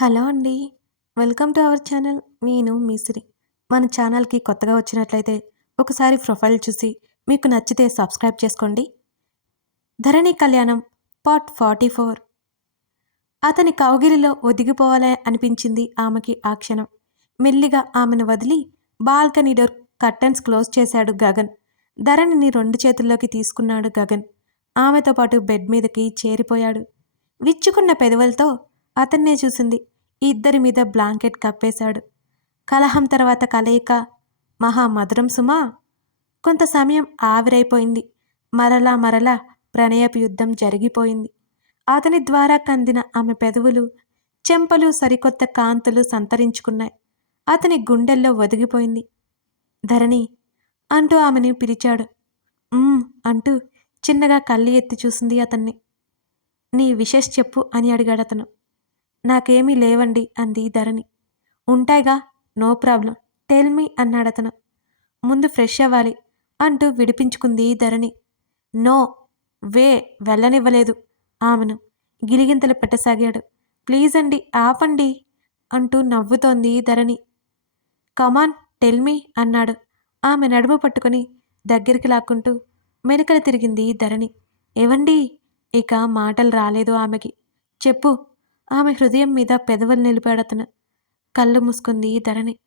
Hello అండి. Welcome to our channel. నేను మీసిరి. మన ఛానల్‌కి కొత్తగా వచ్చినట్లయితే ఒకసారి ప్రొఫైల్ చూసి మీకు నచ్చితే సబ్స్క్రైబ్ చేసుకోండి. ధరణి కళ్యాణం పార్ట్ 44 అతని కౌగిలిలో ఒదిగిపోవాలని అనిపించింది ఆమెకి ఆ క్షణం. మెల్లిగా ఆమెను వదిలి బాల్కనీ డోర్ కర్టెన్స్ క్లోజ్ చేశాడు గగన్. ధరణిని రెండు చేతుల్లోకి తీసుకున్నాడు గగన్. ఆమెతో పాటు బెడ్ మీదకి చేరిపోయాడు. విచ్చుకున్న పెదవులతో అతన్నే చూసింది. ఇద్దరి మీద బ్లాంకెట్ కప్పేశాడు. కలహం తర్వాత కలయిక మహా మధురం సుమా! కొంత సమయం ఆవిరైపోయింది. మరలా మరలా ప్రణయపు యుద్ధం జరిగిపోయింది. అతని ద్వారా కందిన ఆమె పెదవులు, చెంపలు సరికొత్త కాంతులు సంతరించుకున్నాయి. అతని గుండెల్లో ఒదిగిపోయింది. ధరణి అంటూ ఆమెని పిలిచాడు. ఉమ్ అంటూ చిన్నగా కళ్ళు ఎత్తి చూసింది అతన్ని. నీ విషెస్ చెప్పు అని అడిగాడతను. నాకేమీ లేవండి అంది ధరణి. ఉంటాయిగా నో ప్రాబ్లం టెల్ మీ అన్నాడతను. ముందు ఫ్రెష్ అవ్వాలి అంటూ విడిపించుకుంది ధరణి. నో వే వెళ్ళనివ్వలేదు ఆమెను. గిలిగింతలు పెట్టసాగాడు. ప్లీజ్ అండి ఆపండి అంటూ నవ్వుతోంది ధరణి. కమాన్ టెల్ మీ అన్నాడు. ఆమె నడుము పట్టుకుని దగ్గరికి లాక్కుంటూ మెలికలు తిరిగింది ధరణి. ఏవండి ఇక మాటలు రాలేదు ఆమెకి. చెప్పు ఆమె హృదయం మీద పెదవులు నిలిపాడతను. కళ్ళు మూసుకుంది ధరణి.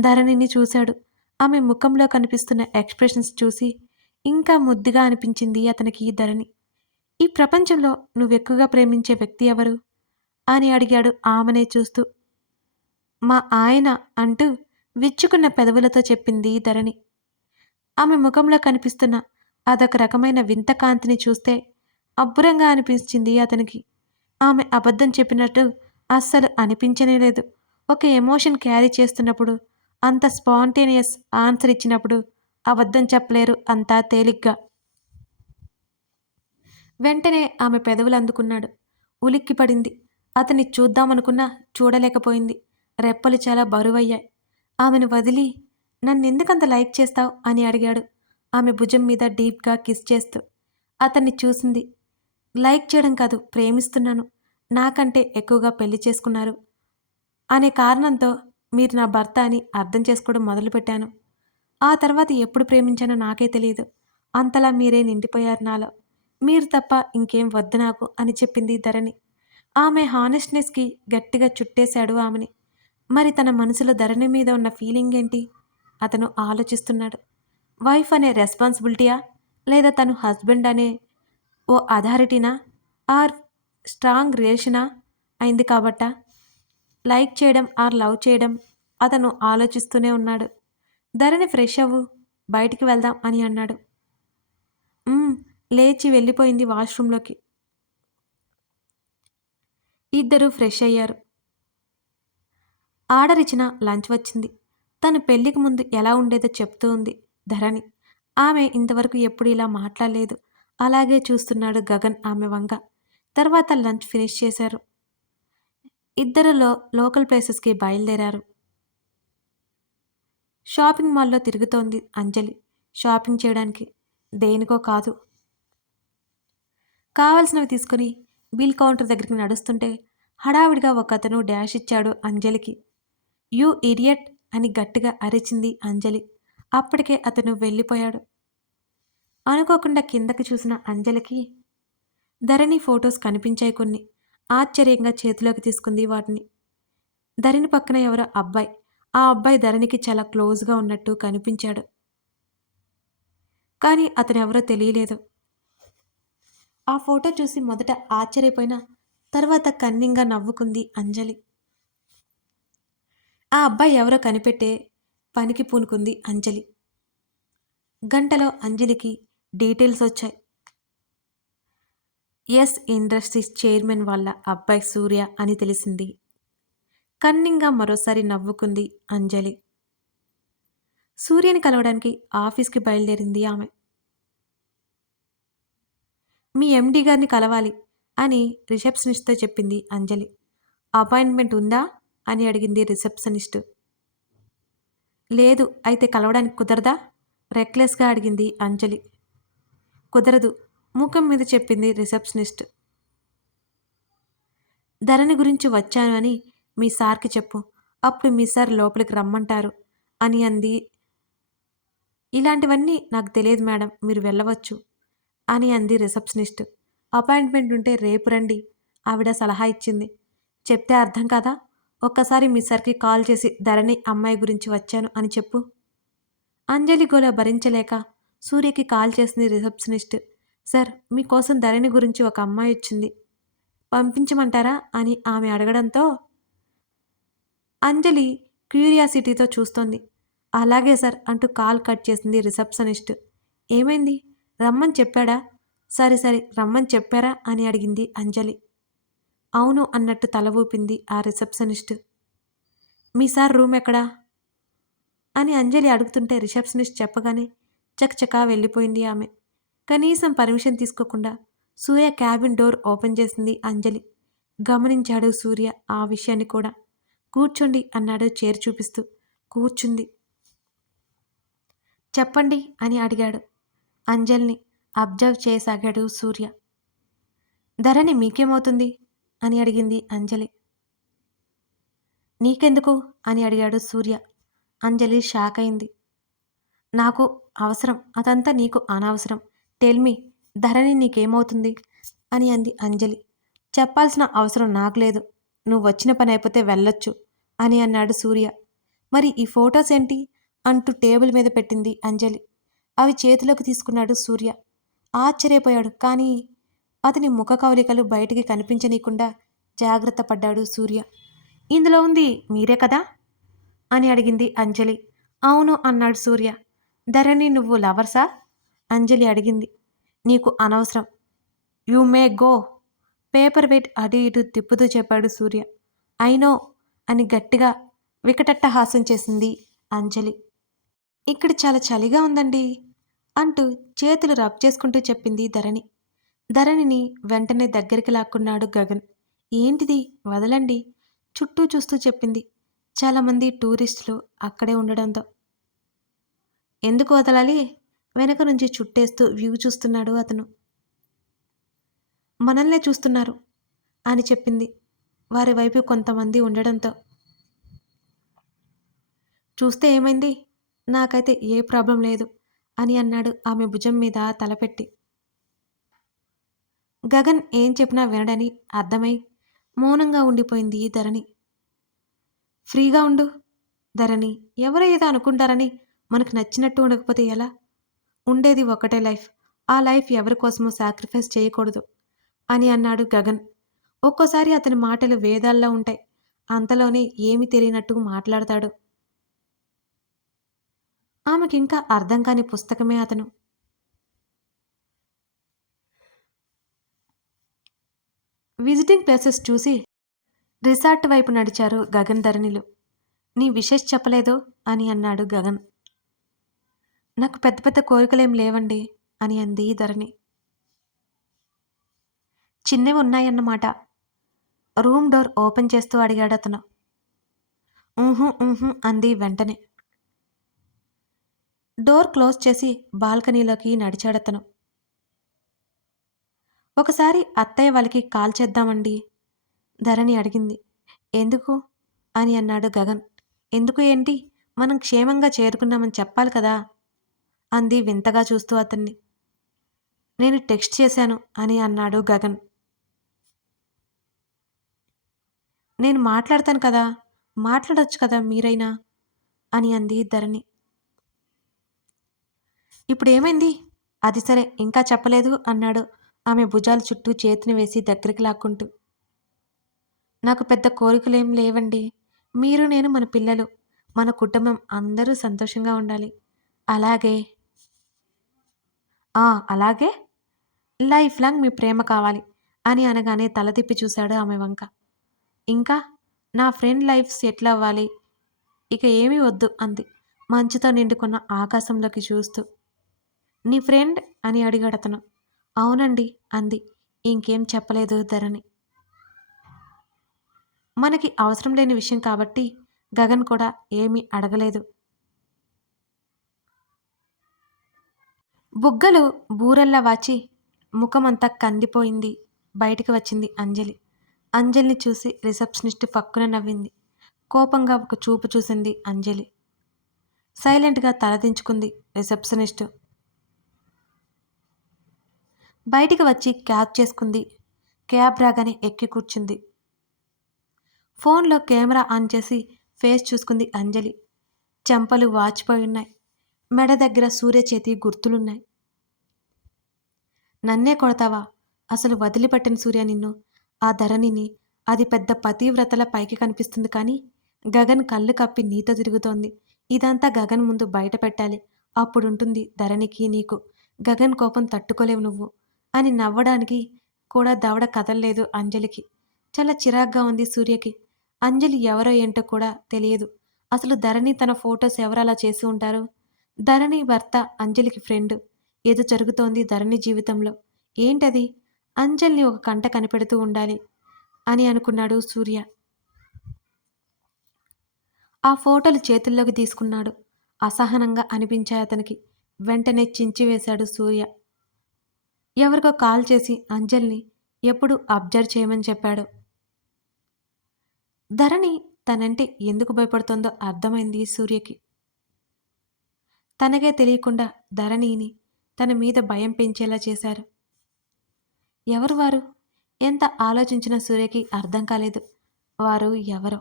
ధరణిని చూశాడు. ఆమె ముఖంలో కనిపిస్తున్న ఎక్స్ప్రెషన్స్ చూసి ఇంకా ముద్దుగా అనిపించింది అతనికి ధరణి. ఈ ప్రపంచంలో నువ్వెక్కువగా ప్రేమించే వ్యక్తి ఎవరు? అని అడిగాడు ఆమెనే చూస్తూ. మా ఆయన అంటూ విచ్చుకున్న పెదవులతో చెప్పింది ధరణి. ఆమె ముఖంలో కనిపిస్తున్న అదొక రకమైన వింత కాంతిని చూస్తే అబ్బురంగా అనిపించింది అతనికి. ఆమె అబద్ధం చెప్పినట్టు అస్సలు అనిపించనే లేదు. ఒక ఎమోషన్ క్యారీ చేస్తున్నప్పుడు అంత స్పాంటేనియస్ ఆన్సర్ ఇచ్చినప్పుడు అబద్ధం చెప్పలేరు అంత తేలిగ్గా. వెంటనే ఆమె పెదవులు అందుకున్నాడు. ఉలిక్కిపడింది. అతన్ని చూద్దామనుకున్నా చూడలేకపోయింది. రెప్పలు చాలా బరువయ్యాయి. ఆమెను వదిలి నన్నెందుకంత లైక్ చేస్తావ్ అని అడిగాడు. ఆమె భుజం మీద డీప్గా కిస్ చేస్తూ. అతన్ని చూసింది. లైక్ చేయడం కాదు ప్రేమిస్తున్నాను. నాకంటే ఎక్కువగా పెళ్ళి చేసుకున్నారు. అనే కారణంతో మీరు నా భర్త అని అర్థం చేసుకోవడం మొదలుపెట్టాను. ఆ తర్వాత ఎప్పుడు ప్రేమించానో నాకే తెలియదు. అంతలా మీరే నిండిపోయారు నాలో. మీరు తప్ప ఇంకేం వద్దు నాకు అని చెప్పింది ధరణి. ఆమె హానెస్ట్నెస్కి గట్టిగా చుట్టేశాడు ఆమెని. మరి తన మనసులో ధరణి మీద ఉన్న ఫీలింగ్ ఏంటి? అతను ఆలోచిస్తున్నాడు. వైఫ్ అనే రెస్పాన్సిబిలిటీయా? లేదా తను హస్బెండ్ అనే ఓ అథారిటీనా? ఆర్ స్ట్రాంగ్ రిలేషనా అయింది కాబట్ట లైక్ చేయడం ఆర్ లవ్ చేయడం అతను ఆలోచిస్తూనే ఉన్నాడు. ధరణి ఫ్రెష్ అవ్వు బయటికి వెళ్దాం అని అన్నాడు. లేచి వెళ్ళిపోయింది వాష్రూంలోకి. ఇద్దరూ ఫ్రెష్ అయ్యారు. ఆర్డర్ ఇచ్చిన లంచ్ వచ్చింది. తను పెళ్ళికి ముందు ఎలా ఉండేదో చెప్తూ ఉంది ధరణి. ఆమె ఇంతవరకు ఎప్పుడు ఇలా మాట్లాడలేదు. అలాగే చూస్తున్నాడు గగన్ ఆమె వంక. తర్వాత లంచ్ ఫినిష్ చేశారు. ఇద్దరులో లోకల్ ప్లేసెస్కి బయలుదేరారు. షాపింగ్ మాల్లో తిరుగుతోంది అంజలి. షాపింగ్ చేయడానికి. దేనికో కాదు. కావలసినవి తీసుకుని బిల్ కౌంటర్ దగ్గరికి నడుస్తుంటే హడావిడిగా ఒకతను డాష్ ఇచ్చాడు అంజలికి. యూ ఇడియట్ అని గట్టిగా అరిచింది అంజలి. అప్పటికే అతను వెళ్ళిపోయాడు. అనుకోకుండా కిందకి చూసిన అంజలికి ధరణి ఫొటోస్ కనిపించాయి కొన్ని. ఆశ్చర్యంగా చేతిలోకి తీసుకుంది వాటిని. ధరణి పక్కన ఎవరో అబ్బాయి. ఆ అబ్బాయి ధరణికి చాలా క్లోజ్గా ఉన్నట్టు కనిపించాడు. కానీ అతనెవరో తెలియలేదు. ఆ ఫోటో చూసి మొదట ఆశ్చర్యపోయిన తర్వాత కన్నింగా నవ్వుకుంది అంజలి. ఆ అబ్బాయి ఎవరో కనిపెట్టే పనికి పూనుకుంది అంజలి. గంటలో అంజలికి డీటెయిల్స్ వచ్చాయి. ఎస్ ఇండస్ట్రీస్ చైర్మన్ వాళ్ళ అబ్బాయి సూర్య అని తెలిసింది. కన్నింగా మరోసారి నవ్వుకుంది అంజలి. సూర్యని కలవడానికి ఆఫీస్కి బయలుదేరింది ఆమె. మీ ఎండి గారిని కలవాలి అని రిసెప్షనిస్ట్తో చెప్పింది అంజలి. అపాయింట్మెంట్ ఉందా అని అడిగింది రిసెప్షనిస్ట్. లేదు అయితే కలవడానికి కుదరదా? రెక్లెస్గా అడిగింది అంజలి. కుదరదు. ముఖం మీద చెప్పింది రిసెప్షనిస్ట్. ధరణి గురించి వచ్చాను అని మీ సార్కి చెప్పు. అప్పుడు మీ సార్ లోపలికి రమ్మంటారు అని అంది. ఇలాంటివన్నీ నాకు తెలియదు మేడం మీరు వెళ్ళవచ్చు అని అంది రిసెప్షనిస్ట్. అపాయింట్మెంట్ ఉంటే రేపు రండి ఆవిడ సలహా ఇచ్చింది. చెప్తే అర్థం కాదా? ఒక్కసారి మీ సార్కి కాల్ చేసి ధరణి అమ్మాయి గురించి వచ్చాను అని చెప్పు. అంజలి గోల భరించలేక సూర్యకి కాల్ చేసింది రిసెప్షనిస్ట్. సార్ మీకోసం ధరణి గురించి ఒక అమ్మాయి వచ్చింది. పంపించమంటారా? అని ఆమె అడగడంతో అంజలి క్యూరియాసిటీతో చూస్తోంది. అలాగే సార్ అంటూ కాల్ కట్ చేసింది రిసెప్షనిస్ట్. ఏమైంది? రమ్మని చెప్పాడా? సరే సరే రమ్మని చెప్పారా? అని అడిగింది అంజలి. అవును అన్నట్టు తల ఊపింది ఆ రిసెప్షనిస్ట్. మీ సార్ రూమ్ ఎక్కడా? అని అంజలి అడుగుతుంటే రిసెప్షనిస్ట్ చెప్పగానే చకచకా వెళ్ళిపోయింది ఆమె. కనీసం పర్మిషన్ తీసుకోకుండా సూర్య క్యాబిన్ డోర్ ఓపెన్ చేసింది అంజలి. గమనించాడు సూర్య ఆ విషయాన్ని కూడా. కూర్చోండి అన్నాడు చైర్ చూపిస్తూ. కూర్చుంది. చెప్పండి అని అడిగాడు. అంజల్ని అబ్జర్వ్ చేయసాగాడు సూర్య. ధరణి మీకేమవుతుంది? అని అడిగింది అంజలి. నీకెందుకు? అని అడిగాడు సూర్య. అంజలి షాక్ అయింది నాకు అవసరం. అదంతా నీకు అనవసరం. టెల్మి ధరణి నీకేమవుతుంది? అని అంది అంజలి. చెప్పాల్సిన అవసరం నాకు లేదు. నువ్వు వచ్చిన పని అయిపోతే వెళ్ళొచ్చు అని అన్నాడు సూర్య. మరి ఈ ఫొటోస్ ఏంటి? అంటూ టేబుల్ మీద పెట్టింది అంజలి. అవి చేతిలోకి తీసుకున్నాడు సూర్య. ఆశ్చర్యపోయాడు. కానీ అతని ముఖ కవలికలు బయటికి కనిపించనీయకుండా జాగ్రత్త పడ్డాడు సూర్య. ఇందులో ఉంది మీరే కదా? అని అడిగింది అంజలి. అవును అన్నాడు సూర్య. ధరణి నువ్వు లవర్సా? అంజలి అడిగింది. నీకు అనవసరం. You may go. Paper weight అటు ఇటు తిప్పుతూ చెప్పాడు సూర్య. అయినో అని గట్టిగా వికటట్టహాసం చేసింది అంజలి. ఇక్కడ చాలా చలిగా ఉందండి అంటూ చేతులు రబ్ చేసుకుంటూ చెప్పింది ధరణి. ధరణిని వెంటనే దగ్గరికి లాక్కున్నాడు గగన్. ఏంటిది? వదలండి. చుట్టూ చూస్తూ చెప్పింది. చాలామంది టూరిస్టులు అక్కడే ఉండడంతో. ఎందుకు వదలాలి? వెనక నుంచి చుట్టేస్తూ వ్యూ చూస్తున్నాడు అతను. మనల్నే చూస్తున్నారు అని చెప్పింది. వారి వైపు కొంతమంది ఉండడంతో. చూస్తే ఏమైంది? నాకైతే ఏ ప్రాబ్లం లేదు అని అన్నాడు ఆమె భుజం మీద తలపెట్టి. గగన్ ఏం చెప్పినా వినడని అర్థమై మౌనంగా ఉండిపోయింది ధరణి. ఫ్రీగా ఉండు ధరణి. ఎవరో ఏదో అనుకుంటారని మనకు నచ్చినట్టు ఉండకపోతే ఎలా? ఉండేది ఒకటే లైఫ్. ఆ లైఫ్ ఎవరి కోసమో సాక్రిఫైస్ చేయకూడదు. అని అన్నాడు గగన్. ఒక్కోసారి అతని మాటలు వేదాల్లో ఉంటాయి. అంతలోనే ఏమి తెలియనట్టు మాట్లాడతాడు. ఆమెకింకా అర్థం కాని పుస్తకమే అతను. విజిటింగ్ ప్లేసెస్ చూసి రిసార్ట్ వైపు నడిచారు గగన్ ధరణిలు. నీ విషెస్ చెప్పలేదు అని అన్నాడు గగన్. నాకు పెద్ద పెద్ద కోరికలేం లేవండి అని అంది ధరణి. చిన్నవి ఉన్నాయన్నమాట. రూమ్ డోర్ ఓపెన్ చేస్తూ అడిగాడు అతను. ఊహు ఊహు అంది వెంటనే. డోర్ క్లోజ్ చేసి బాల్కనీలోకి నడిచాడతను. ఒకసారి అత్తయ్య వాళ్ళకి కాల్ చేద్దామండి ధరణి అడిగింది. ఎందుకు? అని అన్నాడు గగన్. ఎందుకు ఏంటి? మనం క్షేమంగా చేరుకున్నామని చెప్పాలి కదా. అంది వింతగా చూస్తూ అతన్ని. నేను టెక్స్ట్ చేశాను అని అన్నాడు గగన్. నేను మాట్లాడతాను కదా మాట్లాడొచ్చు కదా మీరైనా అని అంది ధరణి. ఇప్పుడు ఏమైంది? అది సరే ఇంకా చెప్పలేదు అన్నాడు ఆమె భుజాల చుట్టూ చేతిని వేసి దగ్గరికి లాక్కుంటూ. నాకు పెద్ద కోరికలేం లేవండి. మీరు నేను మన పిల్లలు మన కుటుంబం అందరూ సంతోషంగా ఉండాలి. అలాగే అలాగే? లైఫ్ లాంగ్ మీ ప్రేమ కావాలి అని అనగానే తల తిప్పి చూశాడు ఆమె వంక. ఇంకా నా ఫ్రెండ్ లైఫ్ సెటిల్ అవ్వాలి. ఇక ఏమీ వద్దు అంది. మంచుతో నిండుకున్న ఆకాశంలోకి చూస్తూ. నీ ఫ్రెండ్? అని అడిగాడు అతను. అవునండి అంది. ఇంకేం చెప్పలేదు ధరణి. మనకి అవసరం లేని విషయం కాబట్టి గగన్ కూడా ఏమీ అడగలేదు. బుగ్గలు బూరల్లా వాచి ముఖమంతా కందిపోయింది. బయటికి వచ్చింది అంజలి. అంజలిని చూసి రిసెప్షనిస్ట్ పక్కున నవ్వింది. కోపంగా ఒక చూపు చూసింది అంజలి. సైలెంట్గా తలదించుకుంది రిసెప్షనిస్ట్. బయటికి వచ్చి క్యాబ్ చేసుకుంది. క్యాబ్ రాగానే ఎక్కి కూర్చుంది. ఫోన్లో కెమెరా ఆన్ చేసి ఫేస్ చూసుకుంది అంజలి. చెంపలు వాచిపోయి ఉన్నాయి. మెడ దగ్గర సూర్య చేతి గుర్తులున్నాయి. నన్నే కొడతావా? అసలు వదిలిపెట్టిన సూర్య నిన్ను. ఆ ధరణిని అది పెద్ద పతివ్రతల పైకి కనిపిస్తుంది కానీ గగన్ కళ్ళు కప్పి నీతో తిరుగుతోంది. ఇదంతా గగన్ ముందు బయట పెట్టాలి. అప్పుడుంటుంది ధరణికి నీకు. గగన్ కోపం తట్టుకోలేవు నువ్వు. అని నవ్వడానికి కూడా దవడ కదలలేదు అంజలికి. చాలా చిరాగ్గా ఉంది సూర్యకి. అంజలి ఎవరో ఏంటో కూడా తెలియదు. అసలు ధరణి తన ఫొటోస్ ఎవరు అలా చేసి ఉంటారు? ధరణి భర్త అంజలికి ఫ్రెండ్. ఏదో జరుగుతోంది ధరణి జీవితంలో. ఏంటది? అంజల్ని ఒక కంట కనిపెడుతూ ఉండాలి అని అనుకున్నాడు సూర్య. ఆ ఫోటోలు చేతుల్లోకి తీసుకున్నాడు. అసహనంగా అనిపించాయి అతనికి. వెంటనే చించివేశాడు సూర్య. ఎవరికో కాల్ చేసి అంజల్ని ఎప్పుడు అబ్జర్వ్ చేయమని చెప్పాడు. ధరణి తనంటే ఎందుకు భయపడుతుందో అర్థమైంది సూర్యకి. తనకే తెలియకుండా ధరణిని తన మీద భయం పెంచేలా చేశారు. ఎవరు వారు? ఎంత ఆలోచించిన సూర్యకి అర్థం కాలేదు. వారు ఎవరో?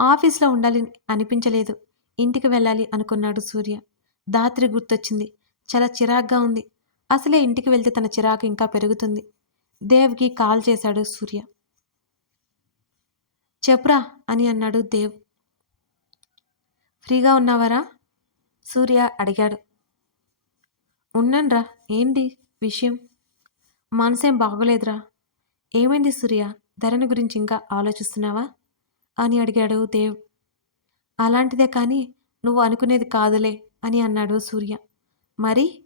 ఆఫీస్లో ఉండాలి అనిపించలేదు. ఇంటికి వెళ్ళాలి అనుకున్నాడు సూర్య. దాత్రి గుర్తొచ్చింది. చాలా చిరాగ్గా ఉంది. అసలే ఇంటికి వెళ్తే తన చిరాకు ఇంకా పెరుగుతుంది. దేవ్కి కాల్ చేశాడు సూర్య. చెప్పురా అని అన్నాడు దేవ్. ఫ్రీగా ఉన్నావారా? సూర్య అడిగాడు. ఉన్నాన్రా ఏంటి విషయం? మనసేం బాగోలేదురా. ఏమైంది సూర్య? ధరణి గురించి ఇంకా ఆలోచిస్తున్నావా? అని అడిగాడు దేవ్. అలాంటిదే కానీ నువ్వు అనుకునేది కాదులే అని అన్నాడు సూర్య. మరి?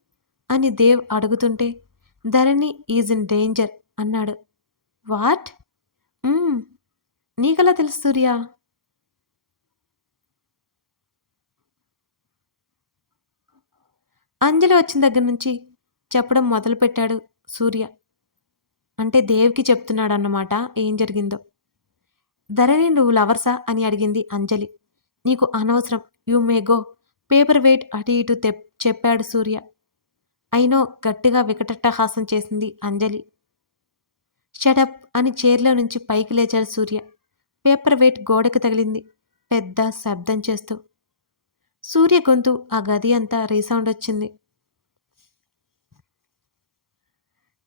అని దేవ్ అడుగుతుంటే ధరణి ఈజ్ ఇన్ డేంజర్ అన్నాడు. వాట్? నీకలా తెలుసు సూర్య? అంజలి వచ్చిన దగ్గర నుంచి చెప్పడం మొదలుపెట్టాడు సూర్య. అంటే దేవ్కి చెప్తున్నాడు అన్నమాట ఏం జరిగిందో. ధరణి నువ్వు లవర్సా అని అడిగింది అంజలి. నీకు అనవసరం. You may go. Paper weight అటు ఇటు తెప్ చెప్పాడు సూర్య. అయినో గట్టిగా వికటట్టహాసం చేసింది అంజలి. షటప్ అని చైర్లో నుంచి పైకి లేచాడు సూర్య. పేపర్ వెయిట్ గోడకు తగిలింది. పెద్ద శబ్దం చేస్తూ సూర్య గొంతు ఆ గది అంతా రీసౌండ్ వచ్చింది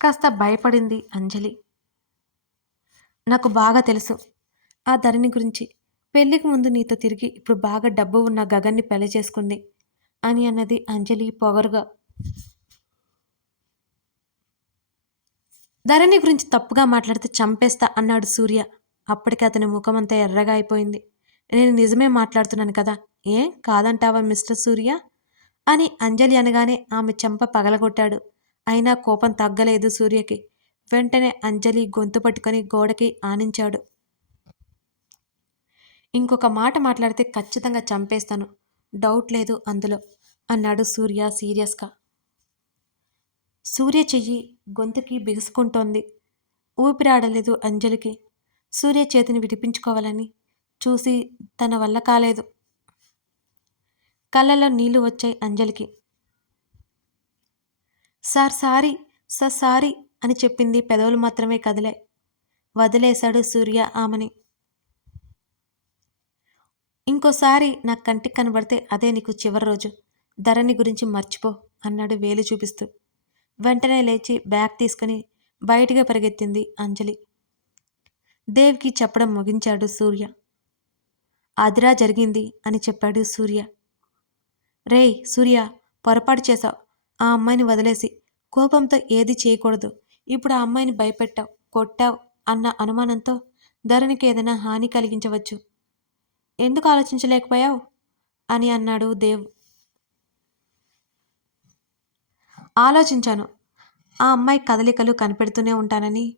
కాస్త భయపడింది అంజలి. నాకు బాగా తెలుసు. ఆ ధరణి గురించి. పెళ్ళికి ముందు నీతో తిరిగి ఇప్పుడు బాగా డబ్బు ఉన్న గగన్ని పెళ్ళి చేసుకుంది అని అన్నది అంజలి పొగరుగా. ధరణి గురించి తప్పుగా మాట్లాడితే చంపేస్తా అన్నాడు సూర్య. అప్పటికి అతని ముఖమంతా ఎర్రగా అయిపోయింది. నేను నిజమే మాట్లాడుతున్నాను కదా. ఏం? కాదంటావా మిస్టర్ సూర్య? అని అంజలి అనగానే ఆమె చెంప పగలగొట్టాడు. అయినా కోపం తగ్గలేదు సూర్యకి. వెంటనే అంజలి గొంతు పట్టుకొని గోడకి ఆనించాడు. ఇంకొక మాట మాట్లాడితే ఖచ్చితంగా చంపేస్తాను. డౌట్ లేదు అందులో అన్నాడు సూర్య సీరియస్గా. సూర్య చెయ్యి గొంతుకి బిగుసుకుంటోంది. ఊపిరాడలేదు అంజలికి. సూర్య చేతిని విడిపించుకోవాలని చూసి తన వల్ల కాలేదు. కళ్ళలో నీళ్ళు వచ్చాయి అంజలికి. సార్ సారీ సార్ సారీ అని చెప్పింది పెదవులు మాత్రమే కదిలే. వదిలేశాడు సూర్య ఆమెని. ఇంకోసారి నా కంటికి కనబడితే అదే నీకు చివరి రోజు. ధరణి గురించి మర్చిపో అన్నాడు వేలు చూపిస్తూ. వెంటనే లేచి బ్యాగ్ తీసుకుని బయటగా పరిగెత్తింది అంజలి. దేవ్కి చెప్పడం ముగించాడు సూర్య. అదిరా జరిగింది అని చెప్పాడు సూర్య. రేయ్ సూర్య పొరపాటు చేశావు. ఆ అమ్మాయిని వదిలేసి. కోపంతో ఏది చేయకూడదు. ఇప్పుడు ఆ అమ్మాయిని భయపెట్టావు కొట్టావు అన్న అనుమానంతో ధరణికి ఏదైనా హాని కలిగించవచ్చు. ఎందుకు ఆలోచించలేకపోయావు? అని అన్నాడు దేవ్. ఆలోచించాను. ఆ అమ్మాయి కదలికలు కనిపెడుతూనే ఉంటానని.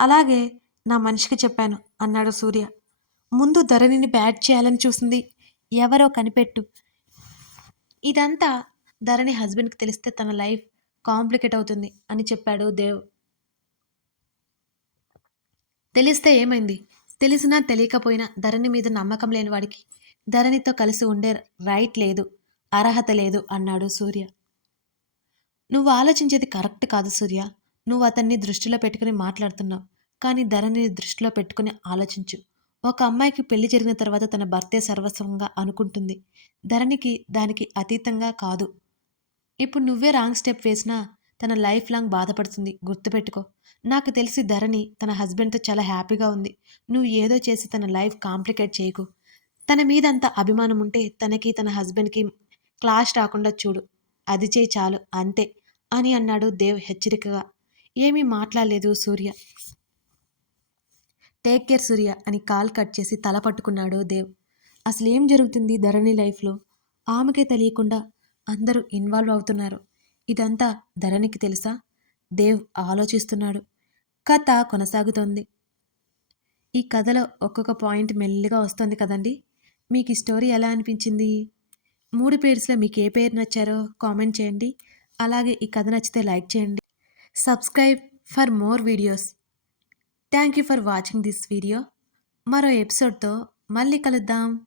అలాగే నా మనిషికి చెప్పాను అన్నాడు సూర్య. ముందు ధరణిని బ్యాట్ చేయాలని చూసింది ఎవరో కనిపెట్టు ఇదంతా ధరణి హస్బెండ్కి తెలిస్తే తన లైఫ్ కాంప్లికేట్ అవుతుంది అని చెప్పాడు దేవ్. తెలిస్తే ఏమైంది? తెలిసినా తెలియకపోయినా ధరణి మీద నమ్మకం లేని వాడికి ధరణితో కలిసి ఉండే రైట్ లేదు అర్హత లేదు అన్నాడు సూర్య. నువ్వు ఆలోచించేది కరెక్ట్ కాదు సూర్య. నువ్వు అతన్ని దృష్టిలో పెట్టుకుని మాట్లాడుతున్నావు. కానీ ధరణిని దృష్టిలో పెట్టుకుని ఆలోచించు. ఒక అమ్మాయికి పెళ్ళి జరిగిన తర్వాత తన భర్తే సర్వస్వంగా అనుకుంటుంది. ధరణికి దానికి అతీతంగా కాదు. ఇప్పుడు నువ్వే రాంగ్ స్టెప్ వేసినా తన లైఫ్ లాంగ్ బాధపడుతుంది. గుర్తుపెట్టుకో. నాకు తెలిసి ధరణి తన హస్బెండ్తో చాలా హ్యాపీగా ఉంది. నువ్వు ఏదో చేసి తన లైఫ్ కాంప్లికేట్ చేయకు. తన మీద అంత అభిమానం ఉంటే తనకి తన హస్బెండ్కి క్లాష్ రాకుండా చూడు. అది చేయి చాలు. అంతే అని అన్నాడు దేవ్ హెచ్చరికగా. ఏమీ మాట్లాడలేదు సూర్య. టేక్ కేర్ సూర్య అని కాల్ కట్ చేసి తల పట్టుకున్నాడు దేవ్. అసలు ఏం జరుగుతుంది ధరణి లైఫ్లో? ఆమెకే తెలియకుండా అందరూ ఇన్వాల్వ్ అవుతున్నారు. ఇదంతా ధరణికి తెలుసా? దేవ్ ఆలోచిస్తున్నాడు. కథ కొనసాగుతోంది. ఈ కథలో ఒక్కొక్క పాయింట్ మెల్లిగా వస్తుంది కదండి. మీకు ఈ స్టోరీ ఎలా అనిపించింది? మూడు పేర్స్లో మీకు ఏ పేరు నచ్చారో కామెంట్ చేయండి. అలాగే ఈ కథ నచ్చితే లైక్ చేయండి. Subscribe for more videos. Thank you for watching this video మరో ఎపిసోడ్తో మళ్ళీ కలుద్దాం.